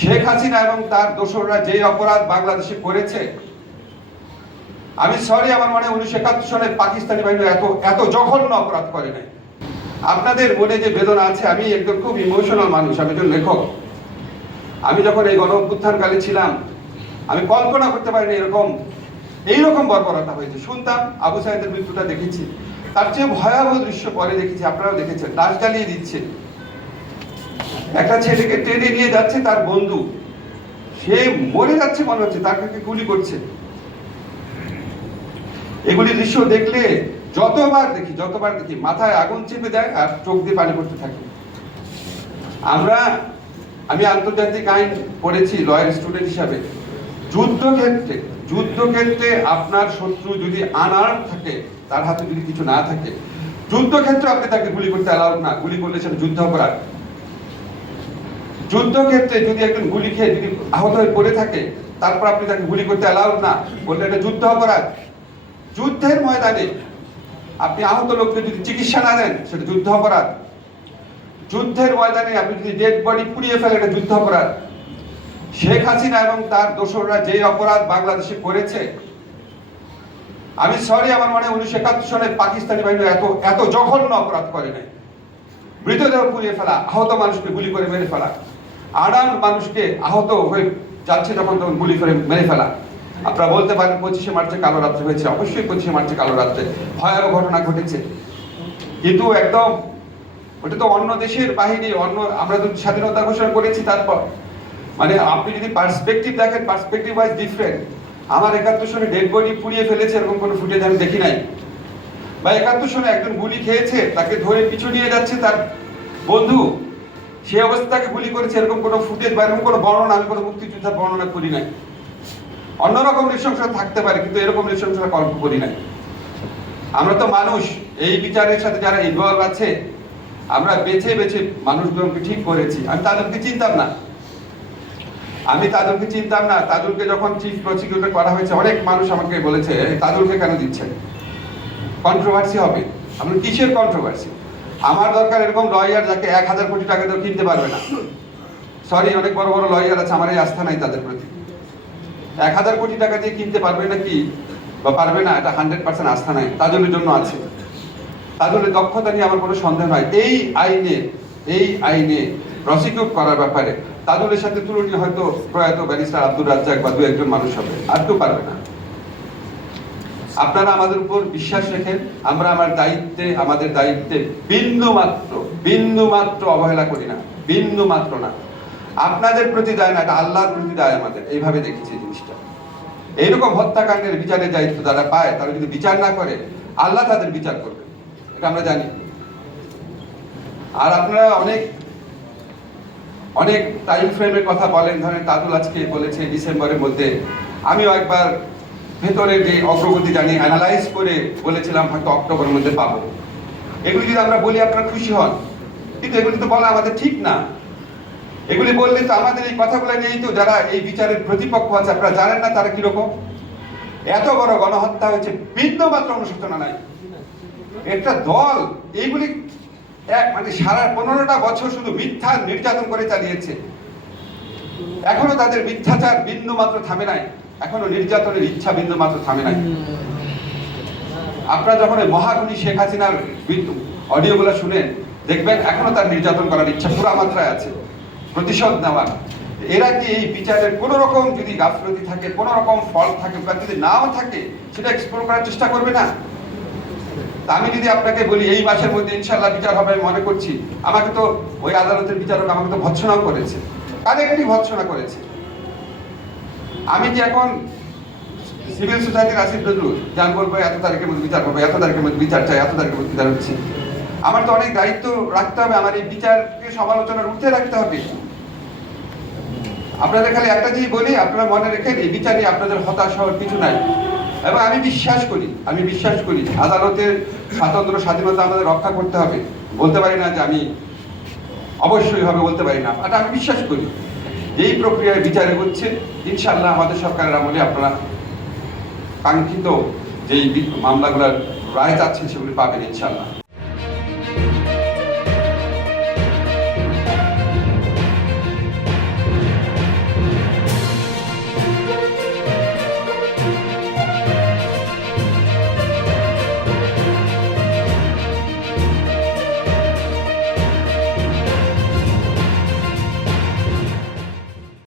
শেখ হাসিনা এবং তার দোসররা যে অপরাধ বাংলাদেশে করেছে, আমি সরি, আমার মনে 1971 সালে পাকিস্তানি বাহিনী এত জঘন্য অপরাধ করে নাই। আপনাদের মনে যে বেদনা আছে, আমি একদম খুব ইমোশনাল মানুষ, আমি একজন লেখক। আমি যখন এই গণ অভ্যুত্থানকালে ছিলাম, আমি কল্পনা করতে পারিনি এইরকম বর্বরতা হয়েছে। শুনতাম, আবু সাইদের মৃত্যুটা দেখেছি, তার চেয়ে ভয়াবহ দৃশ্য পরে দেখেছি, আপনারাও দেখেছেন। লাশ জ্বালিয়ে দিচ্ছে, একটা ছেলেকে টেনে নিয়ে যাচ্ছে তার বন্ধু, সে মরে যাচ্ছে মনে হচ্ছে, তার কাছে গুলি করছে। এগুলি দৃশ্য দেখলে যতবার দেখি মাথায় আগুন চেপে দেয় আর চোখ দিয়ে পানি পড়তে থাকে। আমি আন্তর্জাতিক আইন পড়েছি লয়ার স্টুডেন্ট হিসাবে। যুদ্ধক্ষেত্রে আপনার শত্রু যদি আনআর্ম থাকে, তার হাতে যদি কিছু না থাকে, যুদ্ধক্ষেত্রে আপনি তাকে গুলি করতে অ্যালাউড না। গুলি করলে সেটা যুদ্ধ অপরাধ। যুদ্ধক্ষেত্রে যদি একজন গুলি খেয়ে যদি আহত হয়ে পড়ে থাকে, তারপর আপনি তাকে গুলি করতে অ্যালাউড না, বললে এটা যুদ্ধ অপরাধ। যুদ্ধের ময়দানে আপনি আহত লোককে যদি চিকিৎসা না দেন, সেটা যুদ্ধ অপরাধ। যুদ্ধের ময়দানে আপনি যদি ডেড বডি পুড়িয়ে ফেলেন, এটা যুদ্ধ অপরাধ। শেখ হাসিনা এবং তার দোসররা যে অপরাধ বাংলাদেশে করেছে, আমি সরি, আমার মনে 1971 সালে পাকিস্তানি বাহিনী এত জঘন্য অপরাধ করে নাই। মৃতদেহ পুড়িয়ে ফেলা, আহত মানুষকে গুলি করে মেরে ফেলা, আনার্মড মানুষকে আহত হয়ে যাচ্ছে তখন গুলি করে মেরে ফেলা। আপনারা বলতে পারেন 25শে মার্চে কালো রাত্রে হয়েছে, অবশ্যই 25শে মার্চে কালো রাত্রে ভয়াবহ ঘটনা ঘটেছে, কিন্তু একদম ওটা তো অন্য দেশের বাহিনী, আমরা তো স্বাধীনতা ঘোষণা করেছি। তারপর মানে আপনি যদি পার্সপেক্টিভ দেখেন, পার্সপেক্টিভ ওয়াইজ ডিফারেন্ট। আমার 71 সনে ডেড বডি পুড়িয়ে ফেলেছে এরকম কোনো ফুটেজ আমি দেখি নাই। বা 71 সনে একজন গুলি খেয়েছে, তাকে ধরে পিছু নিয়ে যাচ্ছে তার বন্ধু, সে অবস্থাকে গুলি করেছে, এরকম কোনো ফুটেজ বা এরকম কোনো বর্ণনা আমি কোনো মুক্তিযোদ্ধার বর্ণনা করি নাই। অন্যরকম নৃশংসতা থাকতে পারে, কিন্তু এরকম নৃশংসতা কল্প করি নাই। আমরা তো মানুষ, এই বিচারের সাথে যারা ইনভলভ আছে, আমরা বেছে মানুষগুলোকে ঠিক করেছি। আমি তাদেরকে চিনতাম না। তাজুলকে যখন চিফ প্রসিকিউটর করা হয়েছে, অনেক মানুষ আমাকে বলেছে তাজুলকে কেন দিচ্ছেন, কন্ট্রোভার্সি হবে। আমরা কিসের কন্ট্রোভার্সি? আমার দরকার এরকম লয়ার যাকে 1000 কোটি টাকা দিয়ে কিনতে পারবে না। সরি, অনেক বড় বড় লয়ার আছে, আমার এই আস্থা নাই তাদের প্রতি। 1000 কোটি টাকা দিয়ে কিনতে পারবে নাকি বা পারবে না, এটা 100% আস্থা নাই। তাজুলের জন্য আছে। তাজুলের দক্ষতা নিয়ে আমার কোনো সন্দেহ নাই। এই আইনে প্রসিকিউট করার ব্যাপারে তাজুলের সাথে তুলনীয় হয়তো প্রয়াত ব্যারিস্টার আব্দুর রাজ্জাক বা দু একজন মানুষ হবে, আর কেউ পারবে না। আপনারা আমাদের উপর বিশ্বাস রেখেন, আমরা আমাদের দায়িত্বে বিন্দু মাত্র অবহেলা করি না, বিন্দু মাত্র না। আপনাদের প্রতি দায় না, এটা আল্লাহর প্রতি দায় আমাদের। এইভাবে দেখেছি জিনিসটা। এইরকম হত্যাকাণ্ডের বিচারের দায়িত্ব যারা পায়, তারা যদি বিচার না করে, আল্লাহ তাদের বিচার করবে, এটা আমরা জানি। আর আপনারা অনেক টাইম ফ্রেমের কথা বলেন, ধরেন তাজুল আজকে বলেছে ডিসেম্বরের মধ্যে, আমিও একবার ভেতরে যে অগ্রগতি জানি অ্যানালাইজ করে বলেছিলাম হয়তো অক্টোবরের মধ্যে পাবো। এগুলি যদি আমরা বলি আপনারা খুশি হন, কিন্তু এগুলি তো বলা আমাদের ঠিক না। এগুলি বললে তো আমাদের এই কথাগুলো নিয়েই তো যারা এই বিচারের প্রতিপক্ষ আছে, আপনারা জানেন না তারা কিরকম। এত বড় গণহত্যা হয়েছে, বিন্দু মাত্র অনুশোচনা নাই। একটা দল এইগুলি মানে সারা 15টা বছর শুধু মিথ্যা নির্যাতন করে চালিয়েছে। এখনো তাদের মিথ্যাচার বিন্দু মাত্র থামে নাই, এখনো নির্যাতনের ইচ্ছা বিন্দু মাত্র থামে নাই। আপনারা যখন মহাগুণী শেখ হাসিনার অডিওগুলো শুনেন, দেখবেন এখনো তার নির্যাতন করার ইচ্ছা পুরা মাত্রায় আছে, প্রতিশোধ নেওয়ার। এরা কি এই বিচারের কোন রকম যদি গাফলতি থাকে, কোন রকম ফল্ট থাকে বা যদি নাও থাকে, সেটা এক্সপ্লোর করার চেষ্টা করবে না? আমি যদি আপনাকে বলি এই মাসের মধ্যে ইনশাআল্লাহ বিচার হবে, আমি মনে করছি, আমাকে তো ওই আদালতের বিচারক আমাকে তো ভৎসনাও করেছে, কারেক্টলি ভৎসনা করেছে। আমি কি এখন সিভিল সোসাইটির আসিফ নজরুল যান বলবো এত তারিখের মধ্যে বিচার হবে, এত তারিখের মধ্যে বিচার চাই, এত তারিখের মধ্যে বিচার হচ্ছে? আমার তো অনেক দায়িত্ব রাখতে হবে, আমার এই বিচারকে সমালোচনার ঊর্ধ্বে রাখতে হবে। আপনাদের খালি একটা জিনিস বলি, আপনারা মনে রেখেন, এই বিচারে আপনাদের হতাশ হওয়ার কিছু নাই। এবং আমি বিশ্বাস করি আদালতের স্বাধীনতা আমাদের রক্ষা করতে হবে। বলতে পারি না যে আমি অবশ্যই হবে, বলতে পারি না, এটা আমি বিশ্বাস করি। এই প্রক্রিয়ায় বিচারে হচ্ছে, ইনশাআল্লাহ আমাদের সরকারের আমলে আপনারা কাঙ্ক্ষিত যেই মামলাগুলোর রায় চাচ্ছেন সেগুলি পাবেন ইনশাআল্লাহ।